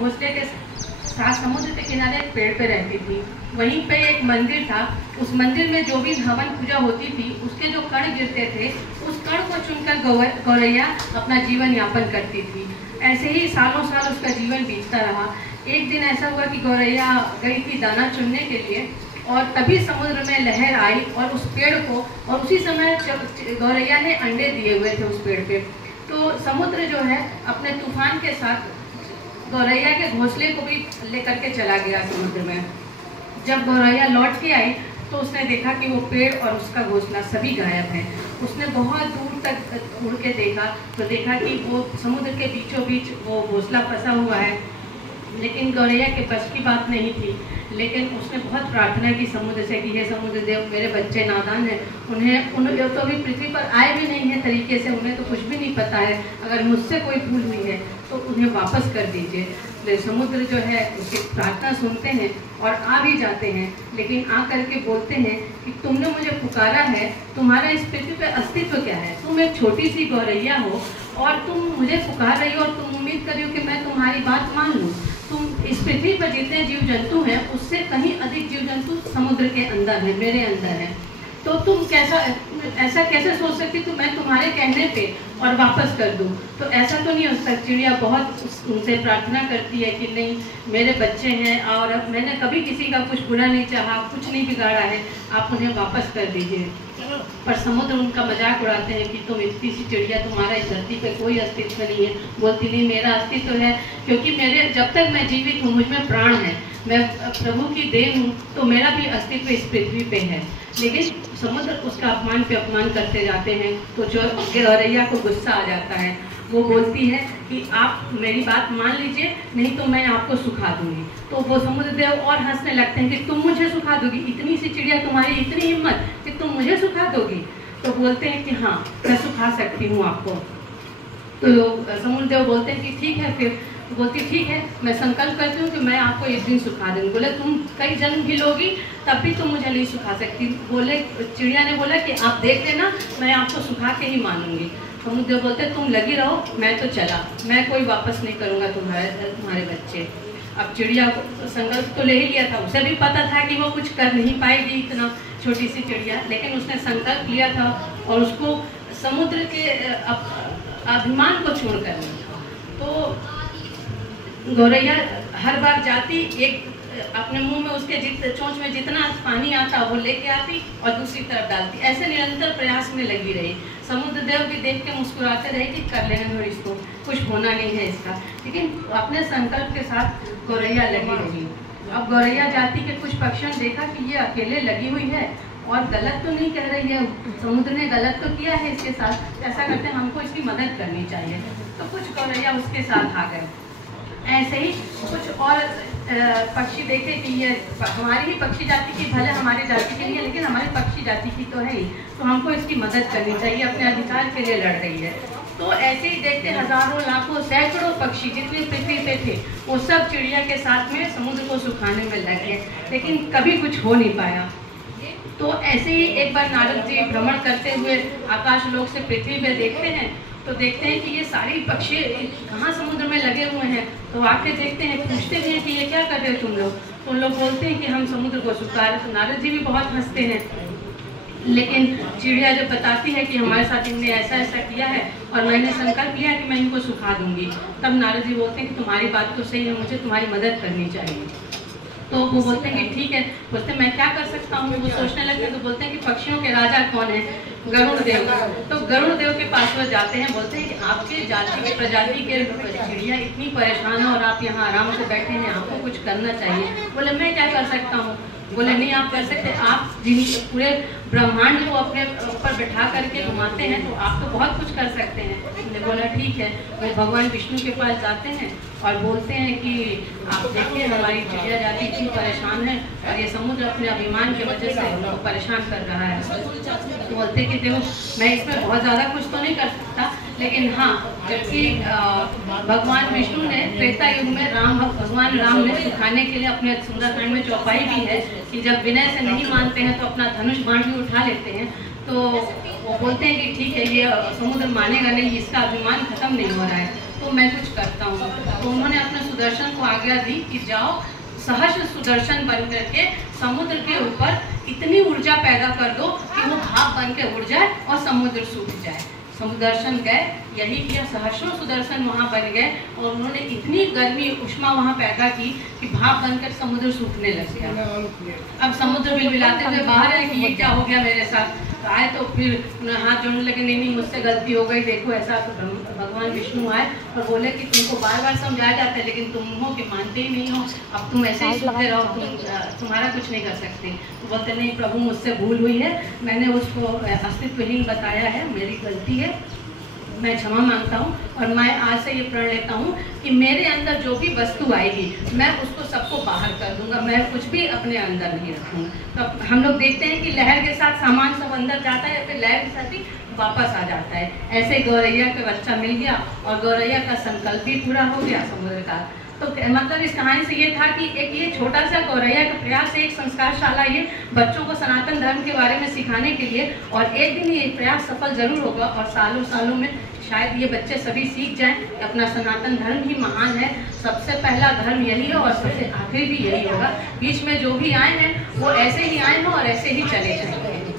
घोंसले के साथ समुद्र के किनारे एक पेड़ पे रहती थी। वहीं पे एक मंदिर था। उस मंदिर में जो भी हवन पूजा होती थी उसके जो कण गिरते थे उस कण को चुनकर गौरैया अपना जीवन यापन करती थी। ऐसे ही सालों साल उसका जीवन बीतता रहा। एक दिन ऐसा हुआ कि गौरैया गई थी दाना चुनने के लिए और तभी समुद्र में लहर आई और उस पेड़ को, और उसी समय गौरैया ने अंडे दिए हुए थे उस पेड़ पे। तो समुद्र जो है अपने तूफान के साथ गौरैया के घोंसले को भी लेकर के चला गया समुद्र में। जब गौरैया लौट के आई तो उसने देखा कि वो पेड़ और उसका घोंसला सभी गायब है। उसने बहुत दूर तक उड़ के देखा तो देखा कि वो समुद्र के बीचों बीच वो घोंसला फंसा हुआ है, लेकिन गौरैया के बस की बात नहीं थी। लेकिन उसने बहुत प्रार्थना की समुद्र से कि हे समुद्र देव, मेरे बच्चे नादान हैं, उन्हें तो अभी पृथ्वी पर आए भी नहीं है तरीके से, उन्हें तो कुछ भी नहीं पता है, अगर मुझसे कोई भूल हुई है तो उन्हें वापस कर दीजिए। तो समुद्र जो है उसकी प्रार्थना सुनते हैं और आ भी जाते हैं, लेकिन आ करके बोलते हैं कि तुमने मुझे पुकारा है, तुम्हारा इस पृथ्वी पर अस्तित्व क्या है? तुम एक छोटी सी गौरैया हो और तुम मुझे पुकार रही हो और तुम उम्मीद कर रही हो कि मैं तुम्हारी बात मान लूँ। तुम इस पृथ्वी पर जितने जीव जंतु हैं उससे कहीं अधिक जीव जंतु समुद्र के अंदर हैं, मेरे अंदर हैं। तो तुम ऐसा कैसे सोच सकती तो मैं तुम्हारे कहने पे और वापस कर दूं? तो ऐसा तो नहीं हो सकता। चिड़िया बहुत उनसे प्रार्थना करती है कि नहीं, मेरे बच्चे हैं और अब मैंने कभी किसी का कुछ बुरा नहीं चाहा, कुछ नहीं बिगाड़ा है, आप उन्हें वापस कर दीजिए। पर समुद्र उनका मजाक उड़ाते हैं कि तुम इतनी सी चिड़िया, तुम्हारा इस धरती पे कोई अस्तित्व नहीं है। बोलती नहीं, मेरा अस्तित्व है, क्योंकि मेरे जब तक मैं जीवित हूँ मुझ में प्राण है, मैं प्रभु की देन हूँ, तो मेरा भी अस्तित्व इस पृथ्वी पे है। लेकिन समुद्र उसका अपमान पे अपमान करते जाते हैं तो जो गौरैया को गुस्सा आ जाता है। वो बोलती है कि आप मेरी बात मान लीजिए, नहीं तो मैं आपको सुखा दूंगी। तो वो समुद्र देव और हंसने लगते हैं कि तुम मुझे सुखा दोगी? इतनी सी चिड़िया, तुम्हारी इतनी हिम्मत कि तुम मुझे सुखा दोगी? तो बोलते हैं कि हाँ, मैं सुखा सकती हूँ आपको। तो समुद्र देव बोलते हैं कि ठीक है। फिर बोलती ठीक है, मैं संकल्प करती हूँ कि मैं आपको एक दिन सुखा दूँगी। बोले तुम कई जन्म भी लोगी तब भी तुम मुझे नहीं सुखा सकती। बोले चिड़िया ने बोला कि आप देख लेना, मैं आपको सुखा के ही मानूंगी। समुद्र बोलते तुम लगी रहो, मैं तो चला, मैं कोई वापस नहीं करूँगा तुम्हारे बच्चे। अब चिड़िया को संकल्प तो ले ही लिया था, उसे भी पता था कि वो कुछ कर नहीं पाएगी, इतना छोटी सी चिड़िया, लेकिन उसने संकल्प लिया था और उसको समुद्र के अभिमान को छोड़कर। तो गौरैया हर बार जाती, एक अपने मुंह में उसके चोंच में जितना पानी आता वो लेके आती और दूसरी तरफ डालती। ऐसे निरंतर प्रयास में लगी रही। समुद्र देव भी देख के मुस्कुराते रहे कि कर लेने दो इसको, कुछ होना नहीं है इसका। लेकिन अपने संकल्प के साथ गौरैया लगी रही। अब गौरैया जाति के कुछ पक्षियों ने देखा कि ये अकेले लगी हुई है और गलत तो नहीं कह रही है, समुद्र ने गलत तो किया है इसके साथ, ऐसा करते हैं हमको इसकी मदद करनी चाहिए। तो कुछ गौरैया उसके साथ आ गए। ऐसे ही कुछ और पक्षी देखे कि ये हमारी ही पक्षी जाति की, भले हमारी जाति की नहीं है लेकिन हमारी पक्षी जाति की तो है ही, तो हमको इसकी मदद करनी चाहिए, अपने अधिकार के लिए लड़ रही है। तो ऐसे ही देखते हजारों लाखों सैकड़ों पक्षी जितने पृथ्वी पे थे वो सब चिड़िया के साथ में समुद्र को सुखाने में लग गए, लेकिन कभी कुछ हो नहीं पाया। तो ऐसे ही एक बार नारद जी भ्रमण करते हुए आकाश लोक से पृथ्वी पे देखते हैं तो देखते हैं कि ये सारे पक्षी कहाँ समुद्र में लगे हुए हैं। तो आके देखते हैं, पूछते भी हैं कि ये क्या कर रहे हो तुम लोग? तो लोग बोलते हैं कि हम समुद्र को सुखा रहे। तो नारद जी भी बहुत हंसते हैं, लेकिन चिड़िया जब बताती है कि हमारे साथ इनने ऐसा ऐसा किया है और मैंने संकल्प लिया कि मैं इनको सुखा दूंगी, तब नारद जी बोलते हैं कि तुम्हारी बात तो सही है, मुझे तुम्हारी मदद करनी चाहिए। तो वो बोलते हैं कि ठीक है। बोलते हैं मैं क्या कर सकता हूँ? वो सोचने लगते हैं तो बोलते हैं कि पक्षियों के राजा कौन है? गरुड़ देव। तो गरुड़ देव के पास वो जाते हैं, बोलते हैं कि आपके जाति के प्रजाति के चिड़िया इतनी परेशान है और आप यहाँ आराम से बैठे हैं, आपको कुछ करना चाहिए। बोले मैं क्या कर सकता हूँ? बोले नहीं आप कर सकते, आप जिन पूरे ब्रह्मांड को अपने ऊपर बैठा करके घुमाते हैं तो आप तो बहुत कुछ कर सकते हैं। उन्होंने बोला ठीक है। वो भगवान विष्णु के पास जाते हैं और बोलते हैं कि आप देखिए हमारी चिड़िया जाति इतनी परेशान है और ये समुद्र अपने अभिमान की वजह से उनको परेशान कर रहा है। तो बोलते कि देखो मैं इसमें बहुत ज़्यादा कुछ तो नहीं कर सकता, लेकिन हाँ जबकि भगवान विष्णु ने त्रेता युग में भगवान राम ने सुखाने के लिए अपने सुंदरकांड में चौपाई भी है कि जब विनय से नहीं मानते हैं तो अपना धनुष बाण भी उठा लेते हैं। तो वो बोलते हैं कि ठीक है ये समुद्र मानेगा नहीं, इसका अभिमान खत्म नहीं हो रहा है, तो मैं कुछ करता हूँ। तो उन्होंने अपना सुदर्शन को आज्ञा दी कि जाओ सहस्र सुदर्शन बन करके समुद्र के ऊपर इतनी ऊर्जा पैदा कर दो कि वो भाप बन के उड़ जाए और समुद्र सूख जाए। सुदर्शन गए, यही किया, सहस्रों सुदर्शन वहाँ बन गए और उन्होंने इतनी गर्मी उष्मा वहाँ पैदा की कि भाप बनकर समुद्र सूखने लग गया। अब समुद्र बिलबिलाते हुए बाहर है कि ये क्या हो गया मेरे साथ। तो आए तो फिर हाथ जोड़ने लगे, नहीं मुझसे गलती हो गई, देखो ऐसा। तो भगवान विष्णु आए और बोले कि तुमको बार बार समझाया जाता है लेकिन तुम हो कि मानते ही नहीं हो, अब तुम ऐसे ही सुनते रहो, तुम्हारा कुछ नहीं कर सकते। तो बोलते नहीं प्रभु मुझसे भूल हुई है, मैंने उसको अस्तित्वहीन बताया है, मेरी गलती है, मैं क्षमा मांगता हूँ और मैं आज से ये प्रण लेता हूँ कि मेरे अंदर जो भी वस्तु आएगी मैं उसको सबको बाहर कर दूंगा, मैं कुछ भी अपने अंदर नहीं रखूँगा। तो हम लोग देखते हैं कि लहर के साथ सामान सब अंदर जाता है, फिर लहर के साथ ही वापस आ जाता है। ऐसे गौरैया का बच्चा मिल गया और गौरैया का संकल्प भी पूरा हो गया समुद्र का। तो मतलब इस कहानी से ये था कि एक ये छोटा सा गौरैया का प्रयास है, एक संस्कारशाला ये बच्चों को सनातन धर्म के बारे में सिखाने के लिए, और एक दिन ये प्रयास सफल जरूर होगा और सालों सालों में शायद ये बच्चे सभी सीख जाएं कि अपना सनातन धर्म ही महान है, सबसे पहला धर्म यही है और सबसे आखिरी भी यही होगा। बीच में जो भी आए हैं वो ऐसे ही आए हैं और ऐसे ही चले जाएंगे।